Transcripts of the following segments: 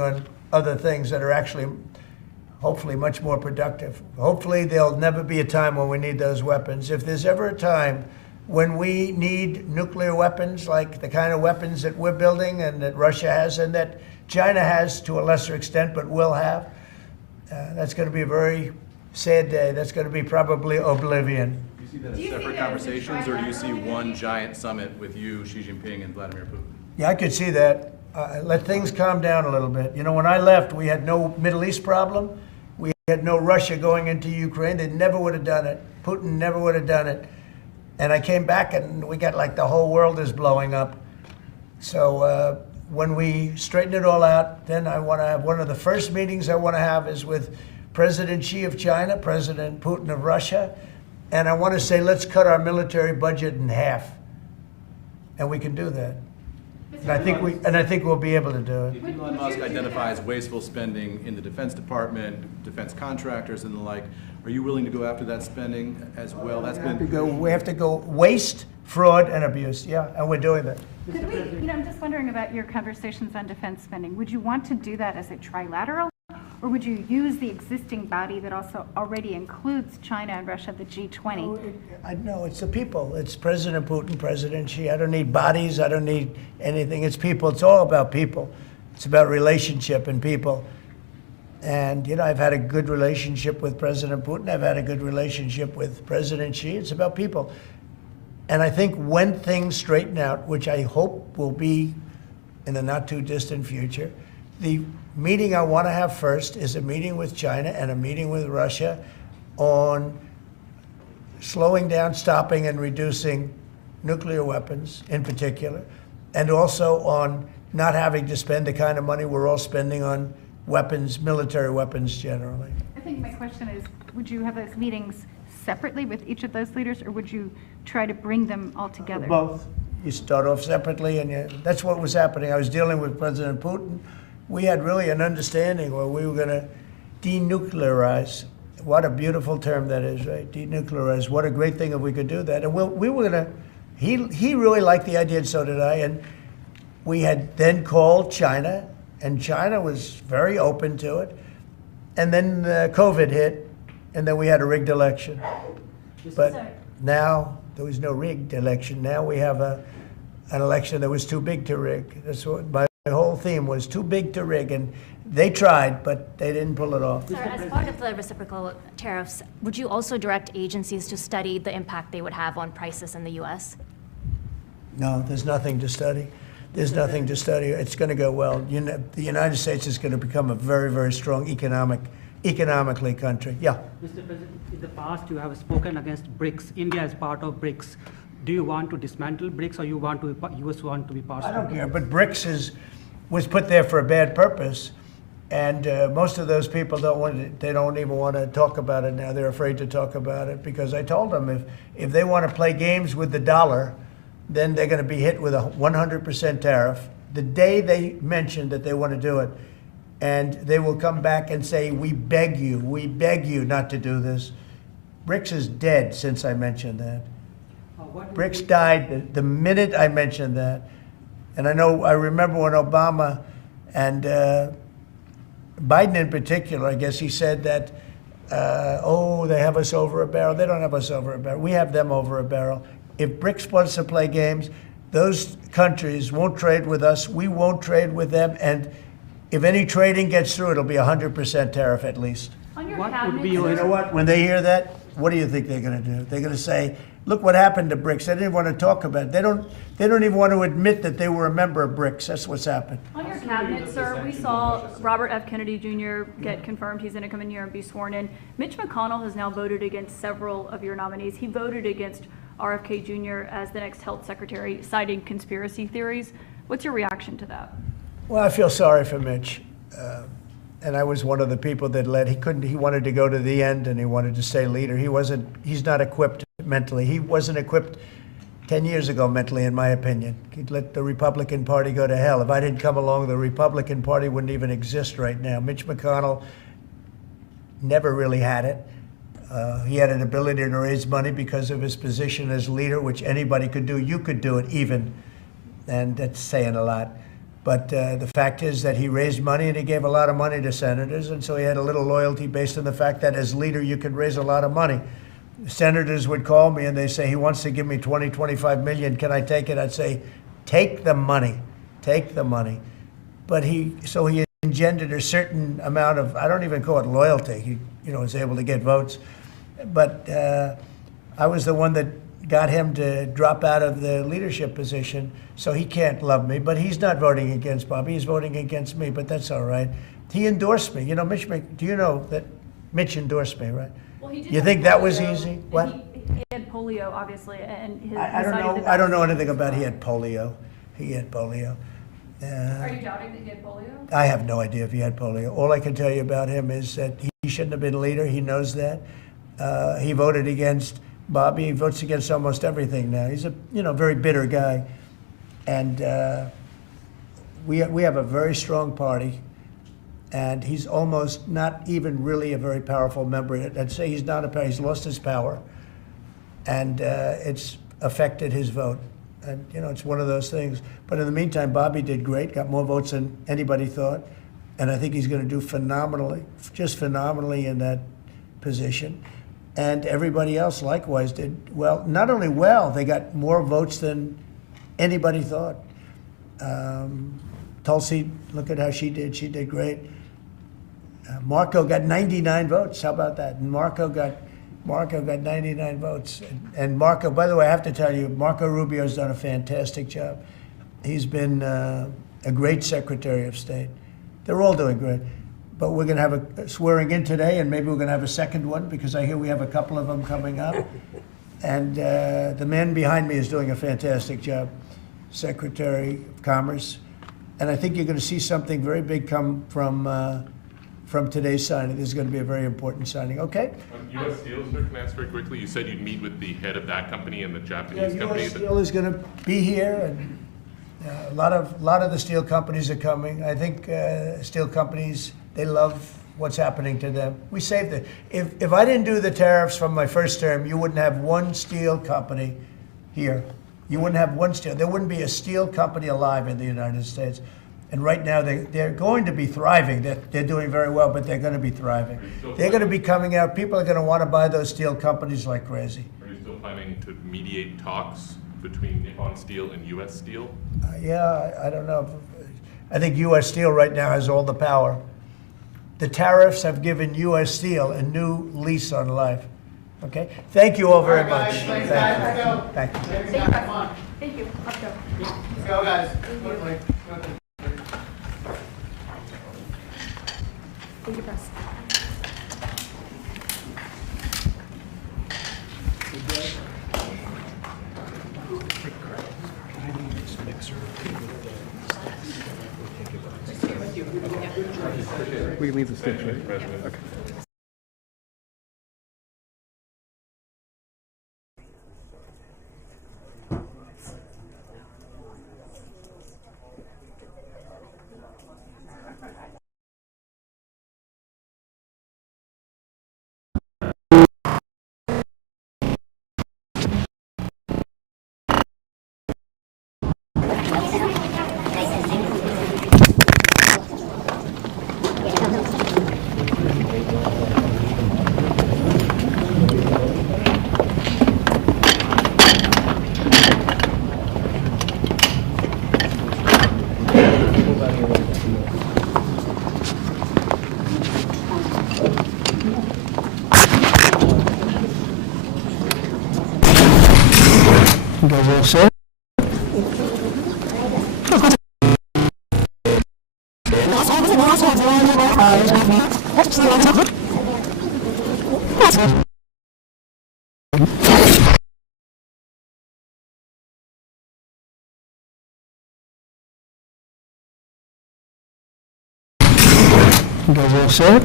on other things that are actually, hopefully, much more productive. Hopefully, there'll never be a time when we need those weapons. If there's ever a time when we need nuclear weapons, like the kind of weapons that we're building and that Russia has and that China has to a lesser extent, but will have, that's going to be a very sad day. That's going to be probably oblivion. Do you see that as separate conversations, or do you see one giant summit with you, Xi Jinping, and Vladimir Putin? Yeah, I could see that. Let things calm down a little bit. You know, when I left, we had no Middle East problem. We had no Russia going into Ukraine. They never would have done it. Putin never would have done it. And I came back and we got like the whole world is blowing up. So when we straighten it all out, then I want to have one of the first meetings I want to have is with President Xi of China, President Putin of Russia. And I want to say, let's cut our military budget in half. And we can do that. And I think we'll be able to do it. If Elon Musk identifies wasteful spending in the Defense Department, defense contractors and the like, are you willing to go after that spending as well? We have to go waste, fraud, and abuse. Yeah, and we're doing that. Could we, I'm just wondering about your conversations on defense spending. Would you want to do that as a trilateral, or would you use the existing body that also already includes China and Russia, the G20? No, it's the people. It's President Putin, President Xi. I don't need bodies. I don't need anything. It's people. It's all about people. It's about relationship and people. And, you know, I've had a good relationship with President Putin. I've had a good relationship with President Xi. It's about people. And I think when things straighten out, which I hope will be in the not too distant future, the meeting I want to have first is a meeting with China and a meeting with Russia on slowing down, stopping, and reducing nuclear weapons in particular, and also on not having to spend the kind of money we're all spending on weapons, military weapons generally. I think my question is, would you have those meetings separately with each of those leaders, or would you try to bring them all together? Both. You start off separately, and that's what was happening. I was dealing with President Putin. We had really an understanding where we were going to denuclearize. What a beautiful term that is, right? Denuclearize. What a great thing if we could do that. And we were going to, he really liked the idea, and so did I. And we had then called China, and China was very open to it. And then COVID hit, and then we had a rigged election. But now there was no rigged election. Now we have an election that was too big to rig. That's what my whole theme was, too big to rig. And they tried, but they didn't pull it off. Sir, as part of the reciprocal tariffs, would you also direct agencies to study the impact they would have on prices in the U.S.? No, there's nothing to study. There's nothing to study. It's going to go well. The United States is going to become a very, very strong economically country. Yeah. Mr. President, in the past you have spoken against BRICS. India is part of BRICS. Do you want to dismantle BRICS, or US want to be part of it? I don't care, but BRICS was put there for a bad purpose. And most of those people they don't even want to talk about it now. They're afraid to talk about it because I told them if they want to play games with the dollar, then they're going to be hit with a 100% tariff the day they mention that they want to do it. And they will come back and say, we beg you not to do this. BRICS is dead since I mentioned that. BRICS died the minute I mentioned that. And I remember when Obama and Biden in particular, I guess he said that, they have us over a barrel. They don't have us over a barrel. We have them over a barrel. If BRICS wants to play games, those countries won't trade with us. We won't trade with them. And if any trading gets through, it'll be 100% tariff at least. On your What cabinet, would be your... You know what? When they hear that, what do you think they're going to do? They're going to say, look what happened to BRICS. They didn't want to talk about it. They don't even want to admit that they were a member of BRICS. That's what's happened. On your cabinet, sir, we saw Robert F. Kennedy Jr. get confirmed. He's going to come in here and be sworn in. Mitch McConnell has now voted against several of your nominees. He voted against RFK Jr. as the next health secretary, citing conspiracy theories. What's your reaction to that? Well, I feel sorry for Mitch. And I was one of the people that led. He wanted to go to the end and he wanted to stay leader. He's not equipped mentally. He wasn't equipped 10 years ago mentally, in my opinion. He'd let the Republican Party go to hell. If I didn't come along, the Republican Party wouldn't even exist right now. Mitch McConnell never really had it. He had an ability to raise money because of his position as leader, which anybody could do. You could do it even, and that's saying a lot. But the fact is that he raised money and he gave a lot of money to senators, and so he had a little loyalty based on the fact that as leader you could raise a lot of money. Senators would call me and they say, he wants to give me 20, 25 million, can I take it? I'd say, take the money, take the money. But he engendered a certain amount of, I don't even call it loyalty, he was able to get votes. But I was the one that got him to drop out of the leadership position, so he can't love me. But he's not voting against Bobby, he's voting against me, but that's all right. He endorsed me. Do you know that Mitch endorsed me, right? Well, he did You have think that was polio, easy? and What? He had polio, obviously, and his. I don't know. I don't know anything about he had polio. He had polio. Are you doubting that he had polio? I have no idea if he had polio. All I can tell you about him is that he shouldn't have been leader. He knows that. He voted against Bobby. He votes against almost everything now. He's a very bitter guy, and we have a very strong party. And he's almost not even really a very powerful member. I'd say he's not he's lost his power, and it's affected his vote. And it's one of those things. But in the meantime, Bobby did great, got more votes than anybody thought, and I think he's going to do phenomenally, just phenomenally in that position. And everybody else likewise did well. Not only well, they got more votes than anybody thought. Tulsi, look at how she did. She did great. Marco got 99 votes. How about that? And Marco got 99 votes. And Marco, by the way, I have to tell you, Marco Rubio's done a fantastic job. He's been a great Secretary of State. They're all doing great. But we're going to have a swearing in today, and maybe we're going to have a second one, because I hear we have a couple of them coming up. And the man behind me is doing a fantastic job, Secretary of Commerce. And I think you're going to see something very big come from today's signing. This is going to be a very important signing. Okay? On U.S. Steel, sir, can I ask very quickly? You said you'd meet with the head of that company and the Japanese company. U.S. Steel is going to be here, and a lot of the steel companies are coming. I think steel companies, they love what's happening to them. We saved it. If I didn't do the tariffs from my first term, you wouldn't have one steel company here. You wouldn't have one steel. There wouldn't be a steel company alive in the United States. And right now, they're going to be thriving. They're doing very well, but they're going to be thriving. They're going to be coming out. People are going to want to buy those steel companies like crazy. Are you still planning to mediate talks between Nippon Steel and U.S. Steel? Yeah, I don't know. I think U.S. Steel right now has all the power. The tariffs have given U.S. Steel a new lease on life. Okay? Thank you all very much. Thank you. Thank you. Thank you. Let's go. Let's go, guys. Quickly. Thank you, press. We can leave the stage, right? Okay. You guys all set? You guys all set?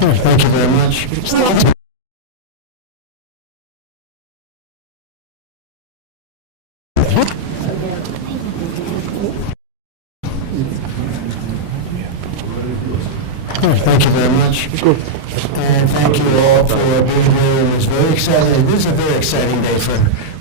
Good, thank you very much. Thank you very much. And thank you all for being here. It was very exciting. This is a very exciting day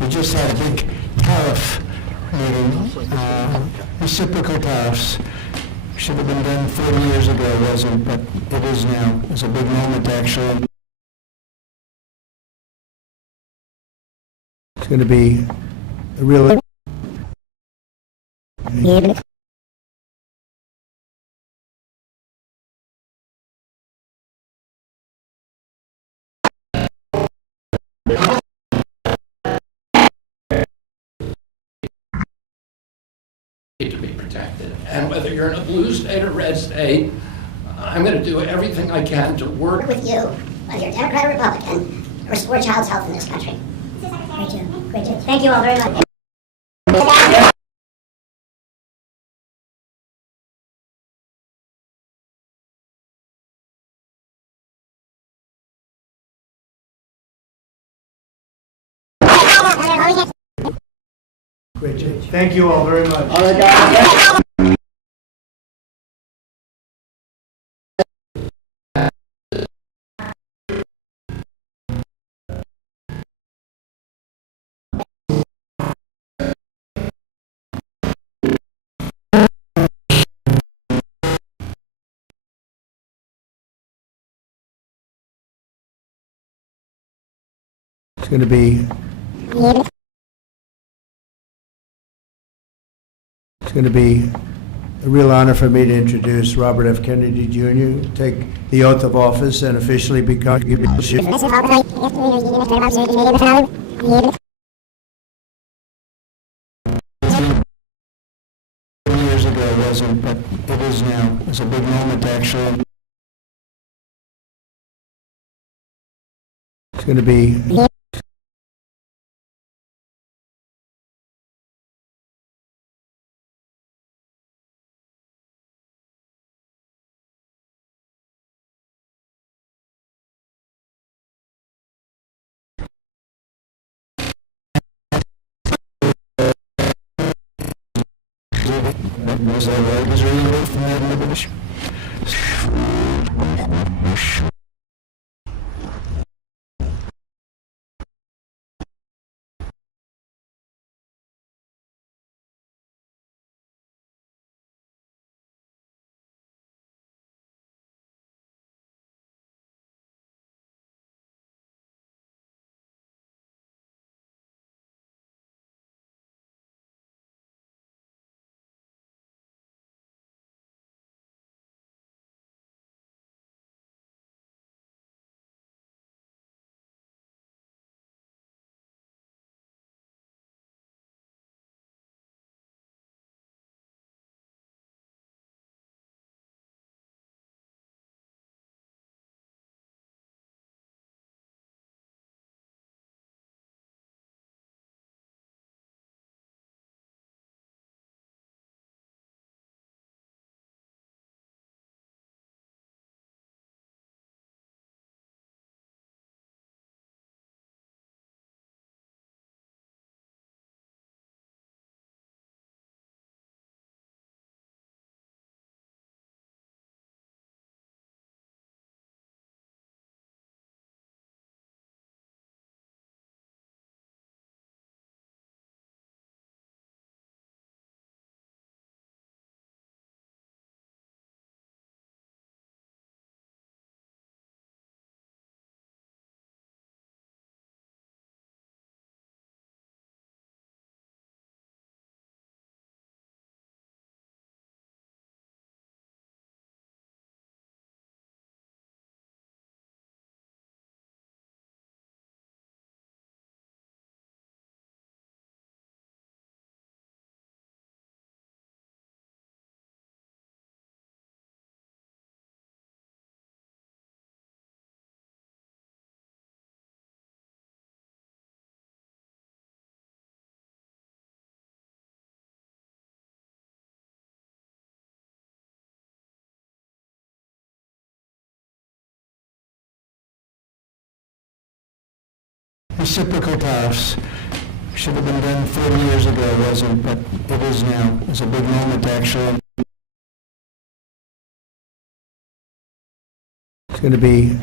we just had a big tariff meeting. Reciprocal tariffs should have been done 40 years ago, wasn't, but it is now. It's a big moment, actually. It's going to be a real... To be protected. And whether you're in a blue state or red state, I'm going to do everything I can to work with you, whether you're Democrat or Republican, or support child's health in this country. Great job. Great job. Thank you all very much. Great job. Thank you all very much. All right, guys. It's going to be... It's going to be a real honor for me to introduce Robert F. Kennedy Jr., take the oath of office and officially become... years ago, wasn't, but it is now. It's a big moment, actually. It's going to be... Was that right? Was there any vote from that liberation? Reciprocal tariffs should have been done 40 years ago, wasn't, but it is now. It's a big moment, actually. It's going to be